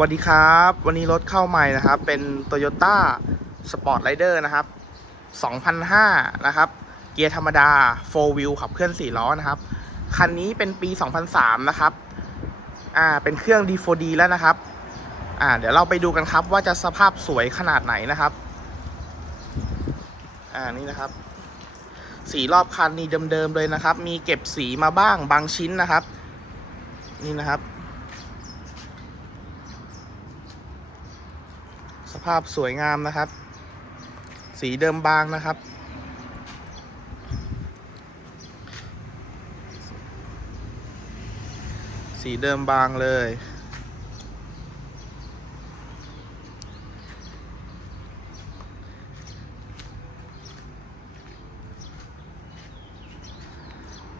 สวัสดีครับ วันนี้รถเข้าใหม่นะครับ เป็น Toyota Sport Rider นะครับ 2005 นะครับ เกียร์ธรรมดา 4 wheel ขับเคลื่อน 4 ล้อนะครับ คันนี้เป็นปี 2003 นะครับ อ่า เป็นเครื่อง D4D แล้วนะครับ อ่า เดี๋ยวเราไปดูกันครับว่าจะสภาพสวยขนาดไหนนะครับ อ่า นี่นะครับ สีรอบคันนี่เดิมๆเลยนะครับ มีเก็บสีมาบ้างบางชิ้นนะครับ นี่นะครับ ภาพสวยงามนะครับ สีเดิมบางนะครับ สีเดิมบางเลย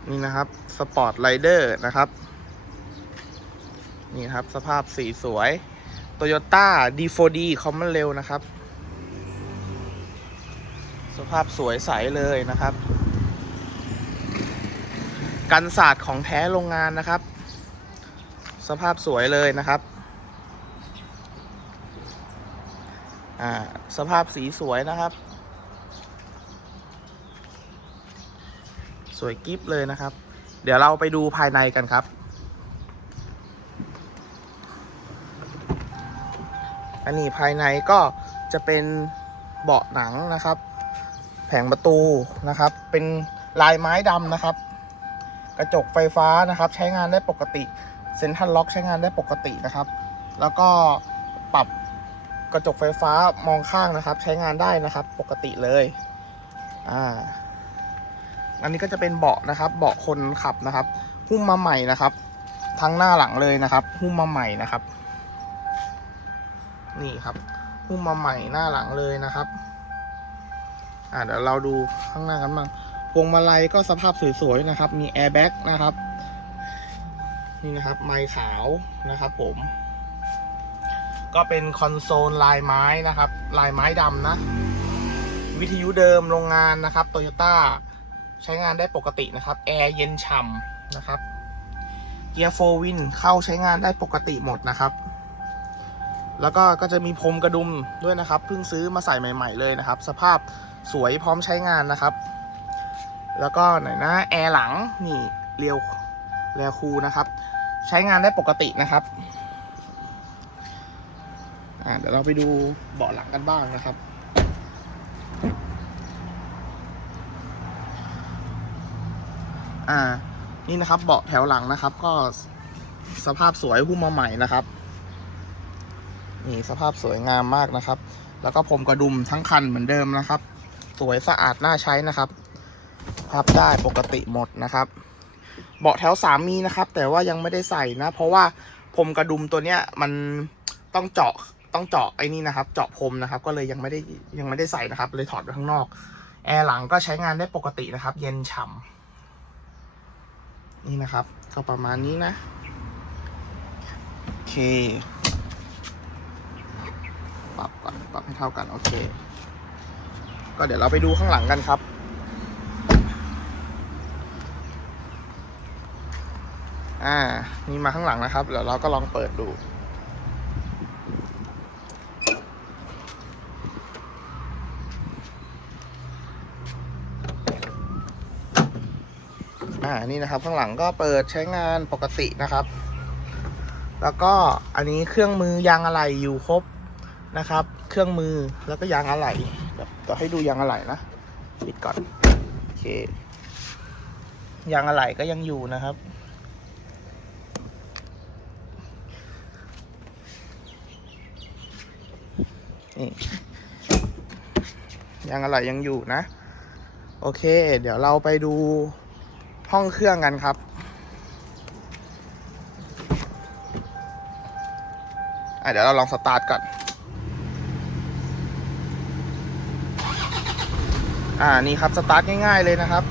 นี่นะครับ สปอร์ตไรเดอร์นะครับ นี่ครับสภาพสีสวย Toyota D4D คอมมอนเร็วนะครับ สภาพสวยใสเลยนะครับ กันศาสตร์ของแท้โรงงานนะครับ สภาพสวยเลยนะครับอ่าสภาพสีสวยนะครับ สวยกิฟเลยนะครับ เดี๋ยวเราไปดูภายในกันครับ อันนี้ภายในก็จะเป็นเบาะหนังนะครับ แผงประตูนะครับ เป็นลายไม้ดำนะครับ กระจกไฟฟ้านะครับ ใช้งานได้ปกติเซ็นทรัลล็อกใช้งานได้ปกตินะครับ แล้วก็ปรับกระจกไฟฟ้ามองข้างนะครับ ใช้งานได้นะครับ ปกติเลยอ่าอันนี้ก็จะเป็นเบาะนะครับ เบาะคนขับนะครับหุ้มมาใหม่นะครับ ทั้งหน้าหลังเลยนะครับหุ้มมาใหม่นะครับ นี่ครับหุ้มมาใหม่หน้าหลังเลยนะครับ อ่าเดี๋ยวเราดูข้างหน้ากันบ้างพวงมาลัยก็สภาพสวยๆนะครับ มีแอร์แบ็กนะครับ นี่นะครับ ไม้ขาวนะครับ ผม ก็เป็นคอนโซลลายไม้นะครับ ลายไม้ดำนะ วิทยุเดิมโรงงานนะครับโตโยต้าใช้งานได้ปกตินะครับ แอร์เย็นฉ่ำนะครับ เกียร์โฟวินเข้าใช้งานได้ปกติหมดนะครับ แล้วก็ก็จะมีพรมกระดุมด้วยนะครับเพิ่งซื้อมาใส่ใหม่ ๆ เลยนะครับ สภาพสวยพร้อมใช้งานนะครับ แล้วก็ไหนนะแอร์หลังนี่เรียวเรียวคูนะครับ ใช้งานได้ปกตินะครับเดี๋ยวเราไปดูเบาะหลังกันบ้างนะครับ อ่า นี่นะครับเบาะแถวหลังนะครับ ก็สภาพสวยหุ้มมาใหม่นะครับ นี่สภาพสวยงามมากนะครับ แล้วก็พรมกระดุมทั้งคันเหมือนเดิมนะครับ สวยสะอาดน่าใช้นะครับพับได้ปกติหมดนะครับ เบาะแถวสามมีนะครับ แต่ว่ายังไม่ได้ใส่นะ เพราะว่าพรมกระดุมตัวเนี้ยมันต้องเจาะต้องเจาะไอ้นี่นะครับ เจาะพรมนะครับ ก็เลยยังไม่ได้ยังไม่ได้ใส่นะครับ เลยถอดไว้ข้างนอกแอร์หลังก็ใช้งานได้ปกตินะครับ เย็นฉ่ำนี่นะครับ ก็ประมาณนี้นะ โอเค ปรับก่อนปรับให้เท่ากันโอเค ก็เดี๋ยวเราไปดูข้างหลังกันครับ อ่านี่มาข้างหลังนะครับเดี๋ยวเราก็ลองเปิดดูอ่านี่นะครับข้างหลังก็เปิดใช้งานปกตินะครับ แล้วก็อันนี้เครื่องมือยางอะไหล่อยู่ครบ นะครับ เครื่องมือแล้วก็ยางอะไหล่เดี๋ยวให้ดูยางอะไหล่นะปิดก่อนโอเคยางอะไหล่ก็ยังอยู่นะครับ นี่ยางอะไหล่ยังอยู่นะ โอเค เดี๋ยวเราไปดูห้องเครื่องกันครับ อะเดี๋ยวเราลองสตาร์ทก่อน อ่านี่ครับสตาร์ทง่ายๆเลยนะครับ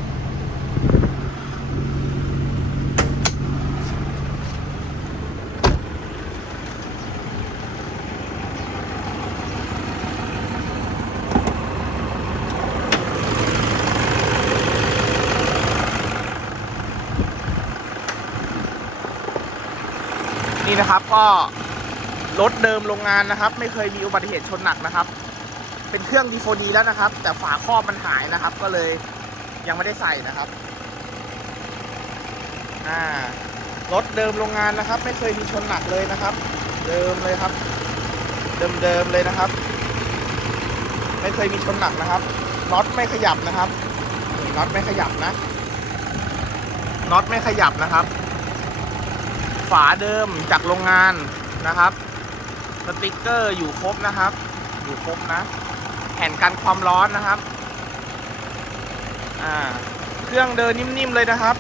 นี่นะครับก็รถเดิมโรงงานนะครับ ไม่เคยมีอุบัติเหตุชนหนักนะครับ เป็นเครื่องดีโฟดีแล้วนะครับ แต่ฝาครอบมันหายนะครับ ก็เลยยังไม่ได้ใส่นะครับอ่ารถเดิมโรงงานนะครับ ไม่เคยมีชนหนักเลยนะครับ เดิมเลยครับ เดิมเดิมเลยนะครับ ไม่เคยมีชนหนักนะครับน็อตไม่ขยับนะครับนี่น็อตไม่ขยับนะน็อตไม่ขยับนะครับ ฝาเดิมจากโรงงานนะครับ สติกเกอร์อยู่ครบนะครับ อยู่ครบนะ แผ่นกันความร้อนนะครับ อ่า เครื่องเดินนิ่มๆเลยนะครับ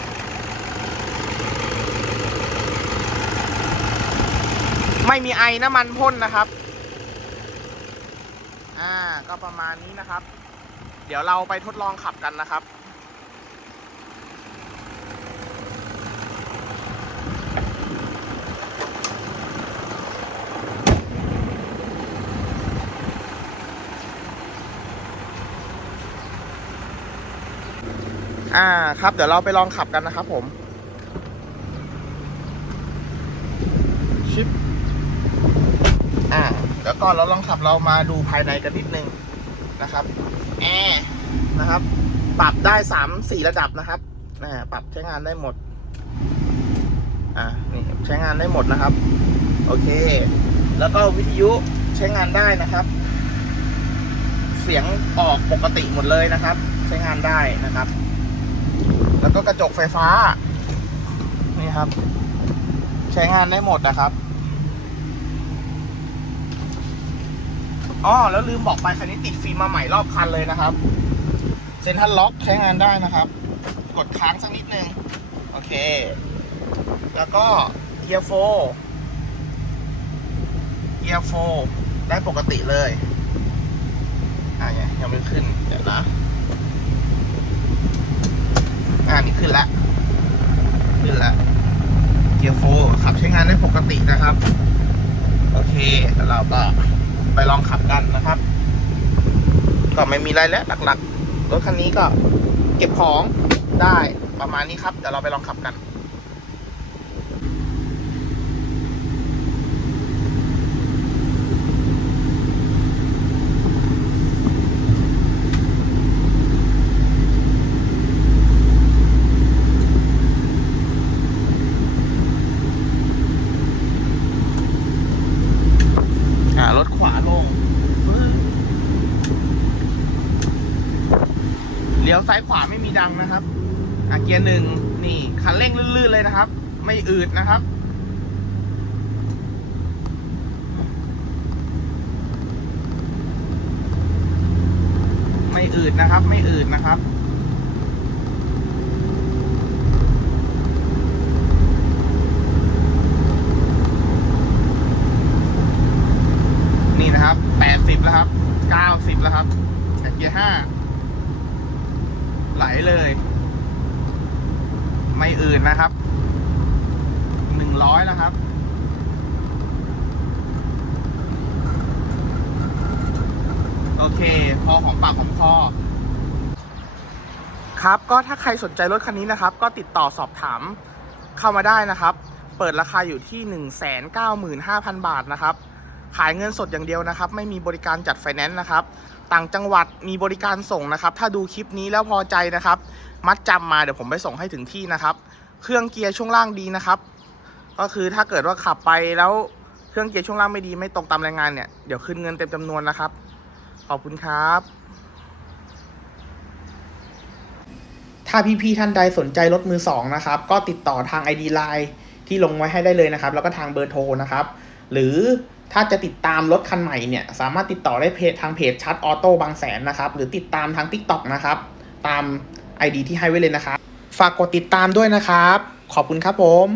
ไม่มีไอน้ำมันพ่นนะครับ อ่า ก็ประมาณนี้นะครับ เดี๋ยวเราไปทดลองขับกันนะครับ ครับ เดี๋ยวเราไปลองขับกันนะครับผมชิปอ่าเดี๋ยวก่อนเราลองขับเรามาดูภายในกันนิดนึงนะครับแอร์นะครับ ปรับได้สามสี่ระดับนะครับอ่าปรับใช้งานได้หมด อ่านี่ใช้งานได้หมดนะครับ โอเค แล้วก็วิทยุใช้งานได้นะครับ เสียงออกปกติหมดเลยนะครับ ใช้งานได้นะครับ แล้วก็กระจกไฟฟ้า นี่ครับ ใช้งานได้หมดนะครับอ๋อแล้วลืมบอกไปคันนี้ติดฟิล์มมาใหม่รอบคันเลยนะครับเซ็นทรัลล็อกใช้งานได้นะครับ กดค้างสักนิดนึง โอเค แล้วก็เอียร์โฟเอียร์โฟได้ปกติเลยอ่ายังยังไม่ขึ้น เดี๋ยวนะ อ่านี่ขึ้นแล้ว ขึ้นแล้วเกียร์โฟ ขับใช้งานได้ปกตินะครับ โอเคแล้วเราก็ไปลองขับกันนะครับ ก็ไม่มีอะไรแล้วหลักๆรถคันนี้ก็เก็บของได้ประมาณนี้ครับเดี๋ยวเราไปลองขับกัน อ่ารถขวา ลงเลี้ยวซ้ายขวาไม่มีดังนะครับอะเกียร์หนึ่งนี่คันเร่งลื่นๆเลยนะครับ ไม่อืดนะครับไม่อืดนะครับ ไม่อืดนะครับ นะครับแปดสิบแล้วครับเก้าสิบแล้วครับแต่เกียร์ห้าไหลเลย ไม่อื่นนะครับหนึ่งร้อยแล้วครับโอเค พอของปากของคอครับก็ถ้าใครสนใจรถคันนี้นะครับ ก็ติดต่อสอบถามเข้ามาได้นะครับ เปิดราคาอยู่ที่ 195,000 บาทนะครับ ขายเงินสดอย่างเดียวนะครับ ไม่มีบริการจัดไฟแนนซ์นะครับ ต่างจังหวัดมีบริการส่งนะครับ ถ้าดูคลิปนี้แล้วพอใจนะครับ มัดจำมาเดี๋ยวผมไปส่งให้ถึงที่นะครับ เครื่องเกียร์ช่วงล่างดีนะครับ ก็คือถ้าเกิดว่าขับไปแล้วเครื่องเกียร์ช่วงล่างไม่ดีไม่ตรงตามรายงานเนี่ยเดี๋ยวขึ้นเงินเต็มจำนวนนะครับ ขอบคุณครับถ้าพี่ๆท่านใดสนใจรถมือสองนะครับ ก็ติดต่อทาง ID Line ที่ลงไว้ให้ได้เลยนะครับ แล้วก็ทางเบอร์โทรนะครับ หรือ ถ้าจะติดตามรถคันใหม่เนี่ย สามารถติดต่อได้เพจทางเพจชัดออโต้บางแสนนะครับ หรือติดตามทาง TikTok นะครับ ตาม ID ที่ให้ไว้เลยนะครับ ฝากกดติดตามด้วยนะครับ ขอบคุณครับผม